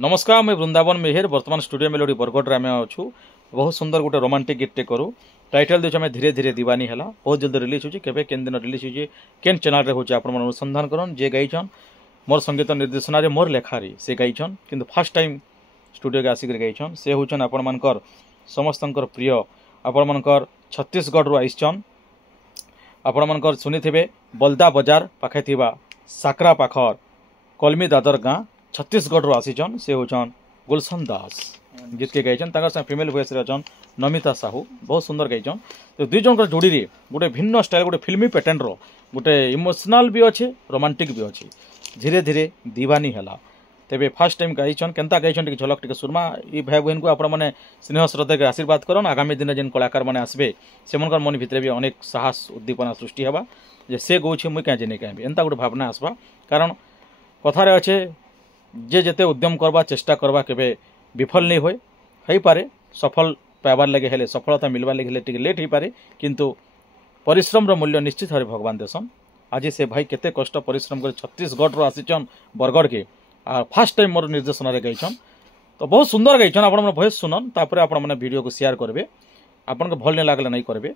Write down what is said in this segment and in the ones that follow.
नमस्कार मैं वृंदावन मेहर बर्तमान स्टूडियो मेलोडी बरगढ़ आम अच्छू बहुत सुंदर गोटे रोमांटिक गीतटे करूँ टाइटल दूसरे धीरे धीरे दीवानी है बहुत जल्दी रिलीज होची केबे केन दिन रिलीज होची केन चैनल रे होची आपण अनुसंधान करन जे गाइछन मोर संगीत निर्देशना रे मोर लेखारी से गाइछन किंतु फर्स्ट टाइम स्टूडियो के आसिक गाइछन से होचन आपण मानकर समस्तंकर प्रिय आपण मानकर छत्तीसगढ़ रु आइछन आपण मानकर सुनिथिबे बलदा बाजार पाखे थिबा साकरा पाखर कलमी दादर गाँ छत्तीसगढ़ रु आसीचन से होचन गुलशन दास गीत के गाइछन ताकर संग फीमेल वॉइस रे अछन नमिता साहू बहुत सुंदर गाइछन तो दुई जन जोड़ी रे गोटे भिन्न स्टाइल गोटे फिल्मी पैटर्न रो गोटे इमोशनल भी अच्छे रोमांटिक भी अच्छे धीरे धीरे दीवानी है तेबे फर्स्ट टाइम गाइछन केनता गाइछन टिके झलक टिके सुरमा ई भाई बहन को आपण माने स्नेह श्रद्धा के आशीर्वाद करन आगामी दिन जेन कलाकार माने आसबे सेमनकर मन भितरे भी अनेक साहस उद्दीपना सृष्टि हवा जे से गौछे मुई क्या जेने कहबे एंता गोटे भावना आसबा कारण कथारे अच्छे जे जेते उद्यम करबा चेष्टा करबा केबे विफल नहीं होय हई पारे सफल पाइबार लगे हेले सफलता मिलबार लगे हेले टिके लेट ही पारे किंतु परिश्रम रो मूल्य निश्चित भावे भगवान देसन आज से भाई केते कष्ट परिश्रम कर छत्तीसगढ़ रो आसीचन बरगढ़ के आ फर्स्ट टाइम मोर निर्देशन रे गाइछन तो बहुत सुंदर गाइछन आपण मन भॉइस सुनन तापर आपण मन वीडियो को शेयर करबे आपण को भल नै लागले नै करबे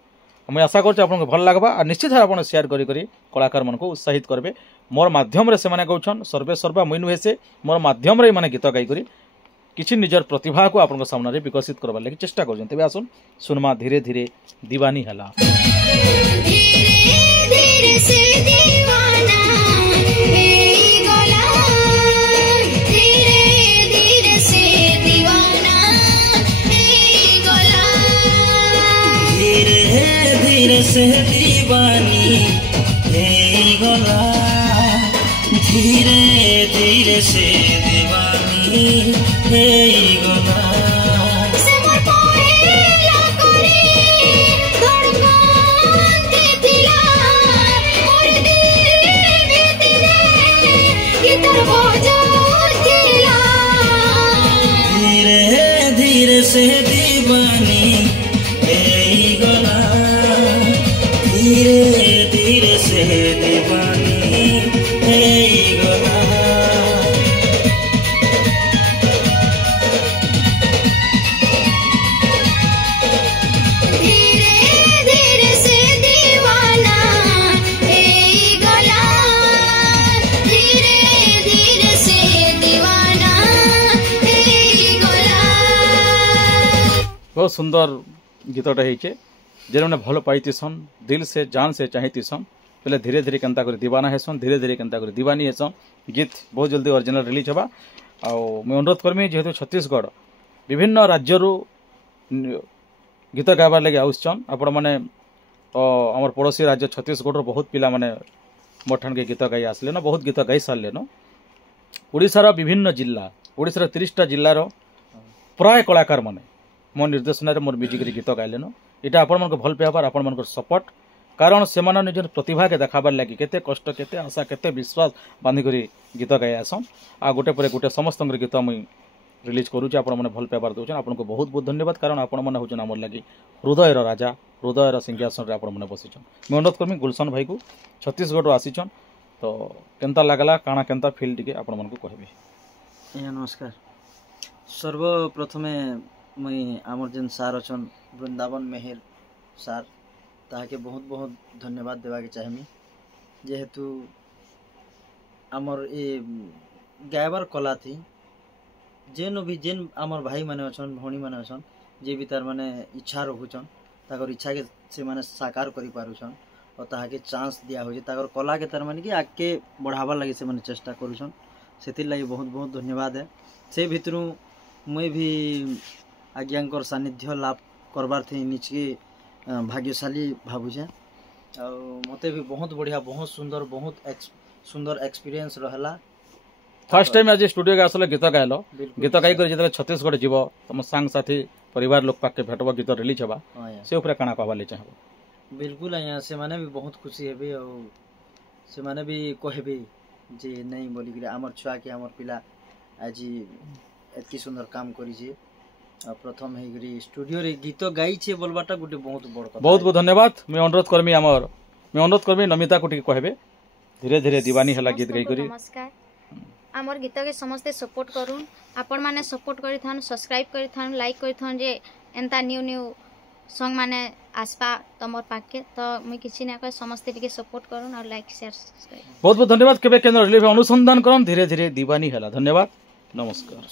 मैं आशा करछ आपण को भल लागबा आ निश्चित भावे आपण शेयर करी करी कलाकार मन को उत्साहित करबे मोर माध्यम रे से माने कहउछन सर्वे सर्वा मुई नुहे से मोर माध्यम रे माने गीत गाई करी किछि निजर प्रतिभा को आपण सामने रे विकसित करबा लागि चेष्टा करछन तबे आसुन सुनमा धीरे धीरे दीवानी हला धीरे धीरे से दीवाना हे गोला धीरे धीरे से दीवाना हे गोला धीरे धीरे से दीवानी हे गोला धीरे धीरे से दीवानी हे गोला समर पहेला करे धड़कन दिला और दिल भीतरे गिटार बजातिला धीरे धीरे से दीवानी हे गोला धीरे धीरे से दीवानी हे गोला धीरे धीरे से दीवाना हे गोला धीरे धीरे से दीवाना हे गोला बहुत सुंदर गीतटा होइछे जेने मैंने भल पाइतीसन दिल से जान से चाहितीसन पहले धीरे धीरे केनता कर दीवाना हेसन धीरे धीरे केनता कर दीवानी हेसन गीत बहुत जल्दी ओरिजिनल रिलीज हवा आ मैं अनुरोध करमी जेहेतु छत्तीसगढ़ विभिन्न राज्यरू गीत गाइबार लगे आउसन आपण मैंने आमर पड़ोसी राज्य छत्तीसगढ़ बहुत पिला माने मोठान के गीत गाई आसले न बहुत गीत गाई सारे न ओडिशार विभिन्न जिला ओडिशार 30टा जिल्लार प्राय कलाकार माने मो निर्देशन मोर म्यूजिक गीत गाइले न इटा आपण मन को भल पाइबार आपण मन को सपोर्ट कारण से निजर प्रतिभा के देखाबार लगी केते कष्ट केते आशा केते विश्वास बांधिक गीत गाई आसन आ गोटे पर गोटे समस्त गीत मुई रिलीज करुचे आपण मैंने भल पाइबार दौन आपन को बहुत बहुत धन्यवाद कारण आपण मैंने हूँ आमर लगी हृदयर राजा हृदयर सिंहासन आपण मैंने बसीचन मैं अनुरोध करमी गुलशन भाई को छत्तीसगढ़ आसीचन तो केनता लागला काना केनता फील टिके आपण मन को कहबे आज्ञा नमस्कार सर्वप्रथमे मुई आमर जेन सार अछन वृंदावन मेहर सार ताके बहुत बहुत धन्यवाद देवाके चाहमी जेहेतु आमर ए गायबार कला थी जेन भी जेन आमर भाई माने अछन भौणी माने अछन जे भी तार माने इच्छा रखुछन ताकर इच्छा के से माने साकार करि पारुछन और ताके चांस दिया हो जे ताकर कला के तार माने कि आगे बढ़ावा लागि से माने चेष्टा करूछन सेतिर लागि बहुत बहुत धन्यवाद है से भितरु मुई भी आज्ञांकर सानिध्य लाभ करबार थे निचके भाग्यशाली भावुचे आ मते भी बहुत बढ़िया बहुत सुंदर बहुत सुंदर एक्सपीरियंस रहला फर्स्ट टाइम आज स्टूडियो के आसले गीत गाइलो गीत गाई कर जेतले छत्तीसगढ़ जीव तुम सांग साथी परिवार लोक पाके भेटबो गीत रिलीज हवा से ऊपर काना कहबा ले चाहबो बिल्कुल आया से माने भी बहुत खुशी हेबे और से माने भी कहबे जे नहीं बोली कि हमर छुआ के हमर पिला आज एतकी सुंदर काम करी जे प्रथम हेगरी स्टूडियो रे गीत गाई छे बोलबाटा गुटे बहुत बड़ कथा बहुत बहुत धन्यवाद मैं अनुरोध करमी नमिता को टिके कहबे धीरे धीरे दीवानी हला गीत गाई करी नमस्कार आमर गीत के समस्ते सपोर्ट करूँ आपण मैंने सपोर्ट करिथान सब्सक्राइब करिथान लाइक करिथान जे एंता न्यू न्यू सॉन्ग माने आसपा तमर पाके तो मुई किछि ना कह समस्ते टिके सपोर्ट करूँ और लाइक शेयर सब्सक्राइब बहुत बहुत धन्यवाद केबे केन्द्र रिलीफ अनुसंधान करन धीरे धीरे दीवानी हला धन्यवाद नमस्कार।